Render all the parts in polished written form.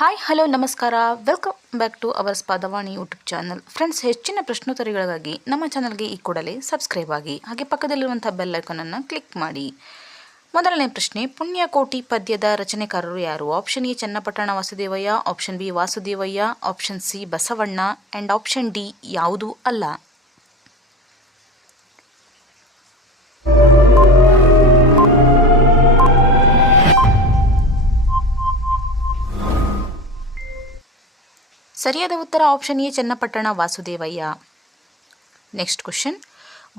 Hi hello ನಮಸ್ಕಾರ, welcome back to our Spadavani YouTube channel. Friends, ಹೆಚ್ಚಿನ ಪ್ರಶ್ನೋತ್ತರಿಗಳಿಗಾಗಿ ನಮ್ಮ ಚಾನಲ್ಗೆ ಈ ಕೂಡಲೇ ಸಬ್ಸ್ಕ್ರೈಬ್ ಆಗಿ, ಹಾಗೆ ಪಕ್ಕದಲ್ಲಿರುವಂಥ ಬೆಲ್ ಐಕಾನನ್ನು ಕ್ಲಿಕ್ ಮಾಡಿ. ಮೊದಲನೇ ಪ್ರಶ್ನೆ, ಪುಣ್ಯಕೋಟಿ ಪದ್ಯದ ರಚನೆಕಾರರು ಯಾರು? Option A Channapattana Vasudevaiah, option B Vasudevaiah, option C Basavanna and option D ಯಾವುದೂ ಅಲ್ಲ. ಸರಿಯಾದ ಉತ್ತರ option A Channapattana Vasudevaiah. Next question,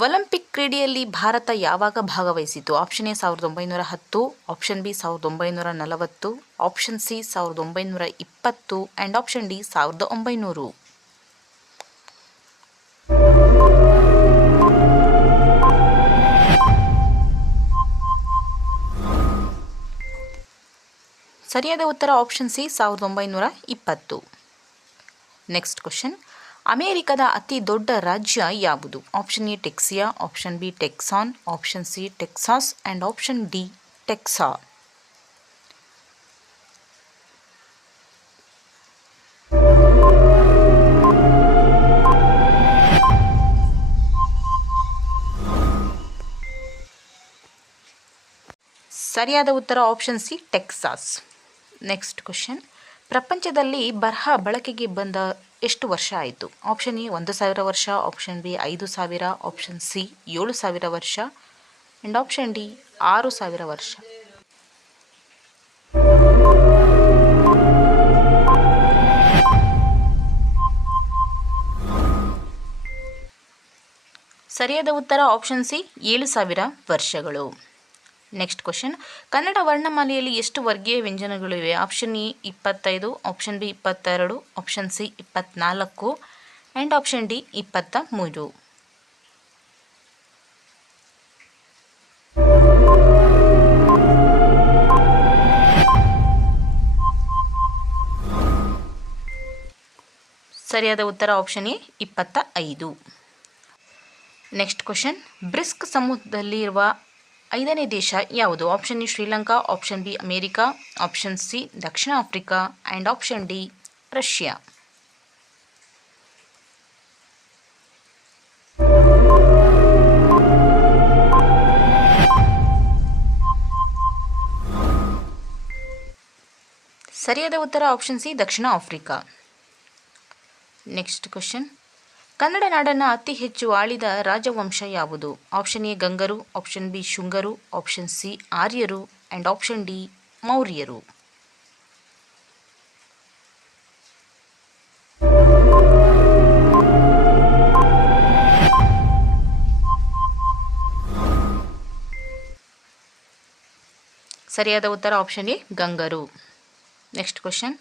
Olympic ಕ್ರೀಡೆಯಲ್ಲಿ ಭಾರತ ಯಾವಾಗ ಭಾಗವಹಿಸಿತು? Option A 1910, option B 1940, option C 1920 and option D 1900. ಸರಿಯಾದ ಉತ್ತರ ಆಪ್ಷನ್ ಸಿ 1920. ನೆಕ್ಸ್ಟ್ ಕ್ವಶನ್, ಅಮೆರಿಕದ ಅತಿ ದೊಡ್ಡ ರಾಜ್ಯ ಯಾವುದು? Option A Texia, option B Texan, option C Texas and option D Texa. ಸರಿಯಾದ ಉತ್ತರ option C Texas. Next question, ಪ್ರಪಂಚದಲ್ಲಿ ಬರಹ ಬಳಕೆಗೆ ಬಂದ ಎಷ್ಟು ವರ್ಷ ಆಯಿತು? ಆಪ್ಷನ್ ಎ 1000 ವರ್ಷ, ಆಪ್ಷನ್ ಬಿ 5000, ಆಪ್ಷನ್ ಸಿ 7000 ವರ್ಷ ಆ್ಯಂಡ್ ಆಪ್ಷನ್ ಡಿ 6000 ವರ್ಷ. ಸರಿಯಾದ ಉತ್ತರ ಆಪ್ಷನ್ ಸಿ 7000 ವರ್ಷಗಳು. ನೆಕ್ಸ್ಟ್ ಕ್ವಶನ್, ಕನ್ನಡ ವರ್ಣಮಾಲೆಯಲ್ಲಿ ಎಷ್ಟು ವರ್ಗೀಯ ವ್ಯಂಜನಗಳಿವೆ? Option A 25, option B 22, option C 24 and option D 23. ಸರಿಯಾದ ಉತ್ತರ option A 25. Next question, BRICS ಸಮೂಹದಲ್ಲಿರುವ 5ನೇ ದೇಶ ಯಾವುದು? Option A Sri Lanka, option B America, option C ದಕ್ಷಿಣ Africa and option D Russia. ಸರಿಯಾದ ಉತ್ತರ ಆಪ್ಷನ್ ಸಿ ದಕ್ಷಿಣ ಆಫ್ರಿಕಾ. ನೆಕ್ಸ್ಟ್ ಕ್ವಶನ್, ಕನ್ನಡ ನಾಡನ್ನು ಅತಿ ಹೆಚ್ಚು ಆಳಿದ ರಾಜವಂಶ ಯಾವುದು? ಆಪ್ಷನ್ ಎ ಗಂಗರು, ಆಪ್ಷನ್ ಬಿ ಶುಂಗರು, ಆಪ್ಷನ್ ಸಿ ಆರ್ಯರು ಆ್ಯಂಡ್ ಆಪ್ಷನ್ ಡಿ ಮೌರ್ಯರು. ಸರಿಯಾದ ಉತ್ತರ ಆಪ್ಷನ್ ಎ ಗಂಗರು. ನೆಕ್ಸ್ಟ್ ಕ್ವಶನ್,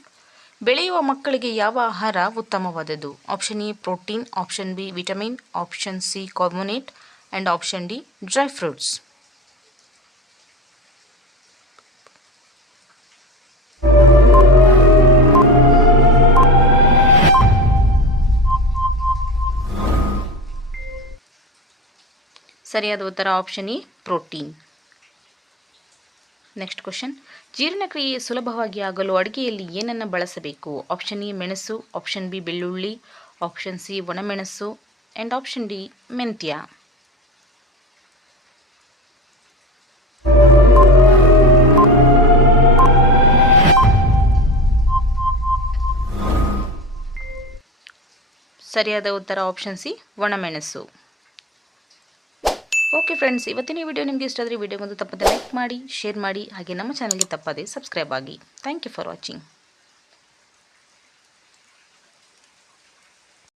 ಬೆಳೆಯುವ ಮಕ್ಕಳಿಗೆ ಯಾವ ಆಹಾರ ಉತ್ತಮವಾದದ್ದು? Option A protein, option B vitamin, option C carbonate and option D dry fruits. ಸರಿಯಾದ ಉತ್ತರ option A protein. Next question, ಜೀರ್ಣಕ್ರಿಯೆ ಸುಲಭವಾಗಿ ಆಗಲು ಅಡುಗೆಯಲ್ಲಿ ಏನನ್ನು ಬಳಸಬೇಕು? ಆಪ್ಷನ್ ಎ ಮೆಣಸು, ಆಪ್ಷನ್ ಬಿ ಬೆಳ್ಳುಳ್ಳಿ, ಆಪ್ಷನ್ ಸಿ ಒಣಮೆಣಸು ಆ್ಯಂಡ್ ಆಪ್ಷನ್ ಡಿ ಮೆಂತ್ಯ. ಸರಿಯಾದ ಉತ್ತರ ಆಪ್ಷನ್ ಸಿ ಒಣಮೆಣಸು. ಓಕೆ ಫ್ರೆಂಡ್ಸ್, ಇವತ್ತಿನ ವಿಡಿಯೋ ನಿಮಗೆ ಇಷ್ಟ ಆದರೆ ವಿಡಿಯೋಗೊಂದು ತಪ್ಪದೆ ಲೈಕ್ ಮಾಡಿ, ಶೇರ್ ಮಾಡಿ, ಹಾಗೆ ನಮ್ಮ ಚಾನಲ್ಗೆ ತಪ್ಪದೆ ಸಬ್ಸ್ಕ್ರೈಬ್ ಆಗಿ. Thank you for watching.